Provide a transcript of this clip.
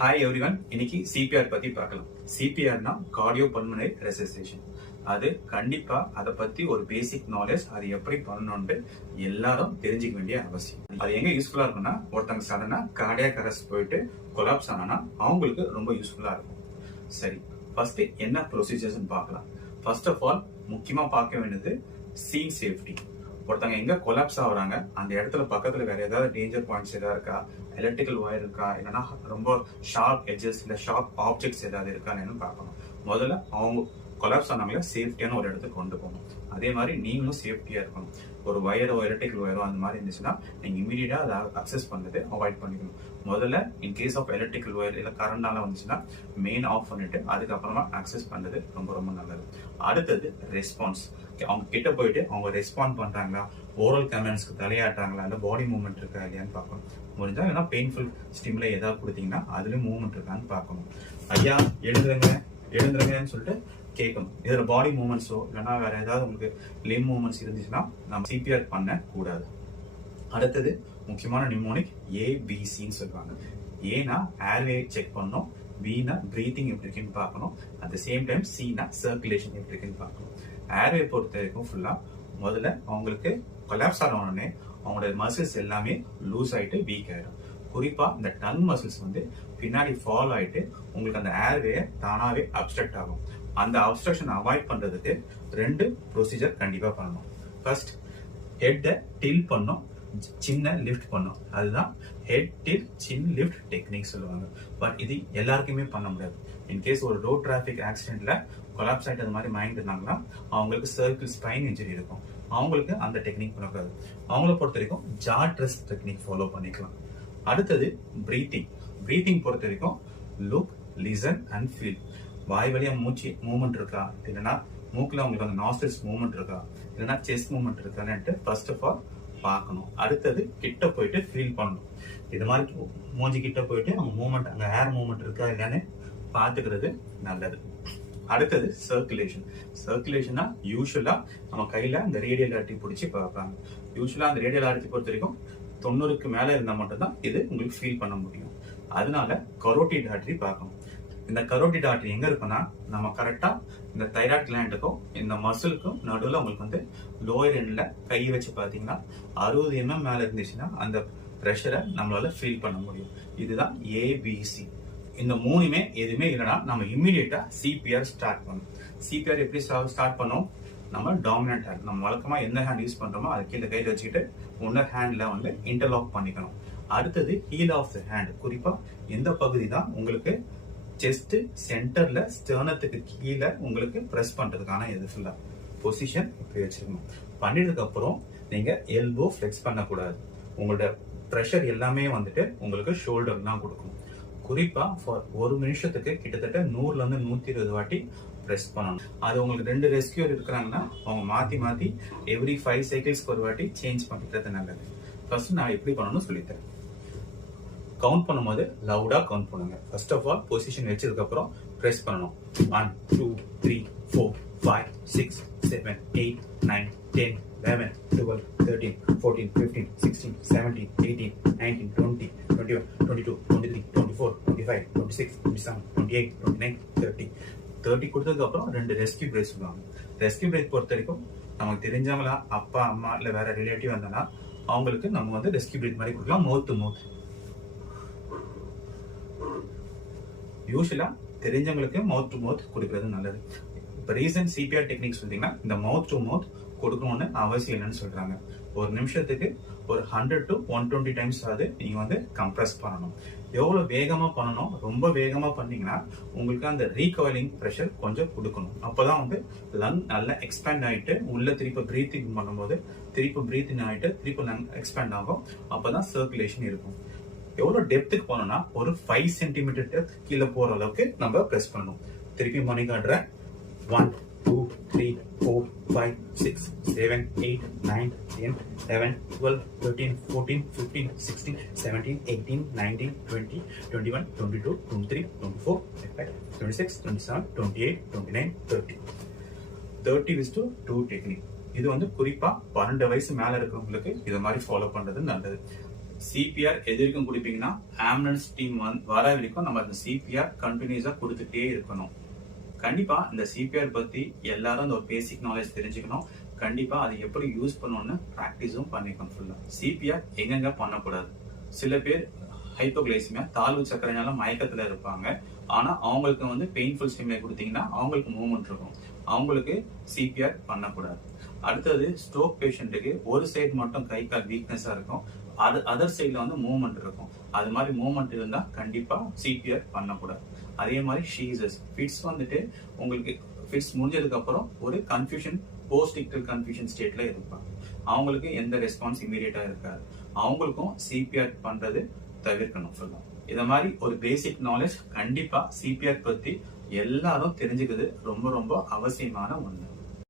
Hi everyone. இன்னைக்கு CPR பத்தி பார்க்கலாம். சிபிஆர்னா கார்டியோ பல்மனரி ரெசசிட்டேஷன். அது கண்டிப்பா அதை பத்தி ஒரு பேசிக் நாலேஜ், அது எப்படி பண்ணணும்னு எல்லாரும் தெரிஞ்சுக்க வேண்டிய அவசியம். அது எங்க யூஸ்ஃபுல்லா இருக்கும்னா, ஒருத்தங்க சடனா கார்டியாக் அரெஸ்ட் போயிட்டு கொலாப்ஸ் ஆனா அவங்களுக்கு ரொம்ப யூஸ்ஃபுல்லா இருக்கும். சரி, ஃபர்ஸ்ட் என்ன ப்ரொசீஜர்ஸ் பார்க்கலாம். ஃபர்ஸ்ட் ஆஃப் ஆல் முக்கியமா பார்க்க வேண்டியது சீன் சேஃப்டி. ஒருத்தவங்க எங்க கொலாப்ஸ் ஆகுறாங்க, அந்த இடத்துல பக்கத்துல வேற ஏதாவது டேஞ்சர் பாயிண்ட்ஸ் ஏதாவது இருக்கா, எலக்ட்ரிக்கல் ஒயர் இருக்கா, இல்லைன்னா ரொம்ப ஷார்ப் எட்ஜஸ் இல்ல ஷார்ப் ஆப்ஜெக்ட்ஸ் ஏதாவது இருக்கான்னு பார்க்கணும். முதல்ல அவங்க கொலாப்ஸ் ஆனவங்கள சேஃப்டியான ஒரு இடத்துக்கு கொண்டு போகணும். அதே மாதிரி நீங்களும் சேஃப்டியா இருக்கணும். ஒரு வயரோ எலக்ட்ரிக்கல் வயரோ அந்த மாதிரி இருந்துச்சுன்னா நீங்க இமீடியட்டா அதை அக்சஸ் பண்ணது அவாய்ட் பண்ணிக்கணும். முதல்ல in case of electrical wire இல்ல கரண்டால வந்துச்சுன்னா மெயின் ஆஃப் பண்ணிட்டு அதுக்கப்புறமா அக்சஸ் பண்றது ரொம்ப ரொம்ப நல்லது. அடுத்தது ரெஸ்பான்ஸ். அவங்க கிட்ட போயிட்டு அவங்க ரெஸ்பாண்ட் பண்றாங்களா, ஓரல் கமெண்ட்ஸ்க்கு தலையாட்டுறாங்களா, இல்ல பாடி மூவ்மெண்ட் இருக்கா இல்லையான்னு பார்க்கணும். முடிஞ்சா ஏன்னா பெயின்ஃபுல் ஸ்டிம்ல ஏதாவது கொடுத்தீங்கன்னா அதுலயும் மூவ்மெண்ட் இருக்கான்னு பார்க்கணும். ஐயா எழுந்துருங்க எழுந்துருங்கன்னு சொல்லிட்டு கேட்கணும். இதுல பாடி மூவ்மெண்ட்ஸோ இல்லைன்னா வேற ஏதாவது உங்களுக்கு லிம் மூவ்மெண்ட்ஸ் இருந்துச்சுன்னா நம்ம சிபிஆர் பண்ண கூடாது. அடுத்தது முக்கியமான நிமோனிக் ஏபிசின்னு சொல்லுவாங்க. ஏன்னா ஏர்வே செக் பண்ணணும், பினா பிரீத்திங் எப்படி இருக்குன்னு பார்க்கணும், அட் த சேம் டைம் சினா சர்க்குலேஷன் எப்படி இருக்குன்னு பார்க்கணும். ஏர்வே பொறுத்த வரைக்கும் ஃபுல்லா முதல்ல அவங்களுக்கு கொலாப்ஸ் ஆன உடனே அவங்களோட மசில்ஸ் எல்லாமே லூஸ் ஆயிட்டு வீக் ஆயிடும். குறிப்பா இந்த டங் மசில்ஸ் வந்து பின்னாடி ஃபால் ஆயிட்டு உங்களுக்கு அந்த ஏர்வே தானாவே அப்ஸ்ட்ரக்ட் ஆகும். அந்த அப்ஸ்ட்ரக்ஷன் அவாய்ட் பண்றதுக்கு ரெண்டு ப்ரொசீஜர் கண்டிப்பா பண்ணணும். ஃபர்ஸ்ட் ஹெட்டை டில் பண்ணும், சின்ன லிஃப்ட் பண்ணும். அதுதான் ஹெட் டில் சின் லிஃப்ட் டெக்னிக் சொல்லுவாங்க. பட் இது எல்லாருக்குமே பண்ண முடியாது. இன்கேஸ் ஒரு ரோட் டிராபிக் ஆக்சிடென்ட்ல கொலாப்ஸ் ஆயிட்டு அந்த மாதிரி மைண்ட் இருந்தாங்கன்னா அவங்களுக்கு சர்க்கிள் ஸ்பைன் இன்ஜுரி இருக்கும். அவங்களுக்கு அந்த டெக்னிக் பண்ணக்கூடாது. அவங்கள பொறுத்த வரைக்கும் ஜா ட்ரெஸ் டெக்னிக் ஃபாலோ பண்ணிக்கலாம். அடுத்தது பிரீத்திங். பிரீத்திங் பொறுத்த வரைக்கும் லுக், லிசன் அண்ட் ஃபீல். வாய் வழியா மூச்சு மூவ்மெண்ட் இருக்கா, இல்லைன்னா மூக்குல உங்களுக்கு அந்த நாஸ்ட்ரில்ஸ் மூவ்மெண்ட் இருக்கா, இல்லைன்னா செஸ்ட் மூவ்மெண்ட் இருக்கான்னு ஃபர்ஸ்ட் ஆஃப் ஆல் பார்க்கணும். அடுத்தது கிட்ட போயிட்டு ஃபீல் பண்ணணும். இது மாதிரி மூஞ்சி கிட்ட போயிட்டு அவங்க மூவ்மெண்ட், அங்க ஏர் மூவ்மெண்ட் இருக்கா இல்லையான்னு பாத்துக்கிறது நல்லது. அடுத்தது சர்க்குலேஷன். சர்க்குலேஷனா யூஸ்வலா நம்ம கையில அந்த ரேடியல் ஆர்டரி பிடிச்சி பார்ப்பாங்க. யூஸ்வலா அந்த ரேடியல் ஆர்டரி பொறுத்த வரைக்கும் 90க்கு மேல இருந்தா மட்டும்தான் இது உங்களுக்கு ஃபீல் பண்ண முடியும். அதனால கரோட்டிட் ஆர்டரி பார்க்கணும். இந்த கரோட்டிட் ஆர்டரி எங்க இருக்குன்னா, நம்ம கரெக்டா இந்த தைராய்டு கிளாண்டுக்கும் இந்த மசிலுக்கும் நடுவில் உங்களுக்கு வந்து லோயர் எண்ட்ல கை வச்சு பாத்தீங்கன்னா 60 mm மேல இருந்துச்சுன்னா அந்த ப்ரெஷரை நம்மளால ஃபீல் பண்ண முடியும். இதுதான் ஏபிசி. இந்த மூணுமே எதுவுமே இல்லைன்னா நம்ம இம்மிடியேட்டா சிபிஆர் ஸ்டார்ட் பண்ணணும். சிபிஆர் எப்படி ஸ்டார்ட் பண்ணோம், நம்ம டாமினன்ட் ஹேண்ட், நம்ம வழக்கமா எந்த ஹேண்ட் யூஸ் பண்றோமோ அதை கீழே கையில வச்சுக்கிட்டு இன்னொரு ஹேண்ட்ல வந்து இன்டர்லாக் பண்ணிக்கணும். அடுத்தது ஹீல் ஆஃப் த ஹேண்ட். குறிப்பா எந்த பகுதி தான் உங்களுக்கு செஸ்ட் சென்டர்ல ஸ்டர்னத்துக்கு கீழே உங்களுக்கு பிரஸ் பண்றதுக்கான இது ஃபுல்லா பொசிஷன் இப்படி வச்சிருக்கணும். பண்ணிட்டதுக்கு அப்புறம் நீங்க எல்போ ஃபிளெக்ஸ் பண்ணக்கூடாது. உங்களோட ப்ரெஷர் எல்லாமே வந்துட்டு உங்களுக்கு ஷோல்டர் தான் கொடுக்கணும். குறிப்பா ஒரு நிமிஷத்துக்கு கிட்டத்தட்ட 100ல இருந்து 120 வாட்டி பிரஸ் பண்ணணும். அது உங்களுக்கு 2 ரெஸ்கியூர் இருக்கிறாங்கன்னா அவங்க மாத்தி மாத்தி எவ்ரி 5 சைக்கிள்ஸ்க்கு ஒரு வாட்டி சேஞ்ச் பண்ணிக்கிறது நல்லது. ஃபர்ஸ்ட் நான் எப்படி பண்ணணும்னு சொல்லித்தரேன். கவுண்ட் பண்ணும்போது லவுடா கவுண்ட் பண்ணுங்க. ஃபர்ஸ்ட் ஆஃப் ஆல் பொசிஷன் வச்சதுக்கு அப்புறம் பிரஸ் பண்ணணும். 1 2 3 4 5 6 7 8 9 10 11 12 13 14 15 16 17 18 19 20 21 22 23 24 25 26 27 28 29 30 30 கொடுத்ததுக்கு அப்புறம் 2 ரெஸ்கியூ பிரேக் சொல்லுவாங்க. ரெஸ்கியூ பிரேக் பொறுத்த வரைக்கும் நமக்கு தெரிஞ்சவங்களா, அப்பா அம்மா இல்ல வேற ரிலேட்டிவ் வந்தனா அவங்களுக்கு நம்ம வந்து ரெஸ்கியூ பிரேக் மாதிரி கொடுக்கலாம். மவுத் டு மவுத். யூஸ்வலா தெரிஞ்சவங்களுக்கு மவுத் டு மவுத் கொடுக்கறது நல்லது. இப்ப ரீசன்ட் சிபிஆர் டெக்னிக் சொல்றீங்கன்னா இந்த மவுத் டு மவுத் கொடுக்கணும்னு அவசியம் இல்லைன்னு சொல்றாங்க. ஒரு நிமிஷத்துக்கு ஒரு 100 to 120 டைம்ஸ் ஆகுது நீங்க வந்து கம்ப்ரஸ் பண்ணணும். எவ்வளவு வேகமா பண்ணணும், ரொம்ப வேகமா பண்ணீங்கன்னா உங்களுக்கு அந்த ரீகவரிங் ப்ரெஷர் கொஞ்சம் கொடுக்கணும். அப்பதான் வந்து லங் நல்லா எக்ஸ்பேண்ட் ஆயிட்டு உள்ள திருப்பி பிரீத்திங் பண்ணும்போது திருப்பி பிரீத்திங் ஆயிட்டு திருப்பி லங் எக்ஸ்பேண்ட் ஆகும். அப்பதான் சர்க்குலேஷன் இருக்கும். எவ்வளவு டெப்த்துக்கு போனோம்னா ஒரு 5 சென்டிமீட்டர் டெப்த் கீழே போற அளவுக்கு நம்ம பிரஸ் பண்ணணும். திருப்பி மணி காட்டுறேன். 1 2 3 4 5 6 7 8 9 10 11 12 13 14 15 16 17 18 19 20 21 22 23 24 25 26 27 28 29 30 30:2 டெக்னிக். இது வந்து குறிப்பா 12 வயசு மேல இருக்கிறவங்களுக்கு இது மாதிரி ஃபாலோ பண்றது நல்லது. சிபிஆர் எது வரைக்கும் கொடுப்பீங்கன்னா ஆம்புலன்ஸ் டீம் வர வரைக்கும் நம்ம அந்த சிபிஆர் கண்டினியூஸா கொடுத்துட்டே இருக்கணும். கண்டிப்பா இந்த சிபிஆர் பத்தி எல்லாரும் இந்த ஒரு பேசிக் நாலேஜ் தெரிஞ்சுக்கணும். கண்டிப்பா அதை எப்படி யூஸ் பண்ணணும்னு பிராக்டிஸும் பண்ணிக்கணும். ஃபுல்லா சிபிஆர் எங்கெங்க பண்ணக்கூடாது. சில பேர் ஹைப்போகிளைசிமியா தாழ்வு சர்க்கரைனால மயக்கத்துல இருப்பாங்க. ஆனா அவங்களுக்கு பெயின்ஃபுல் ஸ்டிமுலை கொடுத்தீங்கன்னா அவங்களுக்கு மூவ்மெண்ட் இருக்கும். அவங்களுக்கு சிபிஆர் பண்ணக்கூடாது. அடுத்தது ஸ்ட்ரோக் பேஷண்ட்டுக்கு ஒரு சைடு மட்டும் கை கால் வீக்னஸா இருக்கும். அதர் சைட்ல மூவ்மெண்ட் இருக்கும். அது மாதிரி மூவ்மெண்ட் இருந்தா கண்டிப்பா சிபிஆர் பண்ணக்கூடாது. அதே மாதிரி ஷீசஸ் ஃபிட்ஸ் உங்களுக்கு ஃபிட்ஸ் முடிஞ்சதுக்கு அப்புறம் ஒரு கன்ஃபியூஷன் போஸ்ட் இக்டல் கன்ஃபியூஷன் ஸ்டேட்ல இருப்பாங்க. அவங்களுக்கு எந்த ரெஸ்பான்ஸ் இமீடியட்டா இருக்காது. அவங்களுக்கும் சிபிஆர் பண்றது தவிர்க்கணும் சொல்லலாம். இத மாதிரி ஒரு பேசிக் நாலேஜ் கண்டிப்பா சிபிஆர் பத்தி எல்லாரும் தெரிஞ்சுக்கிறது ரொம்ப ரொம்ப அவசியமான ஒண்ணு.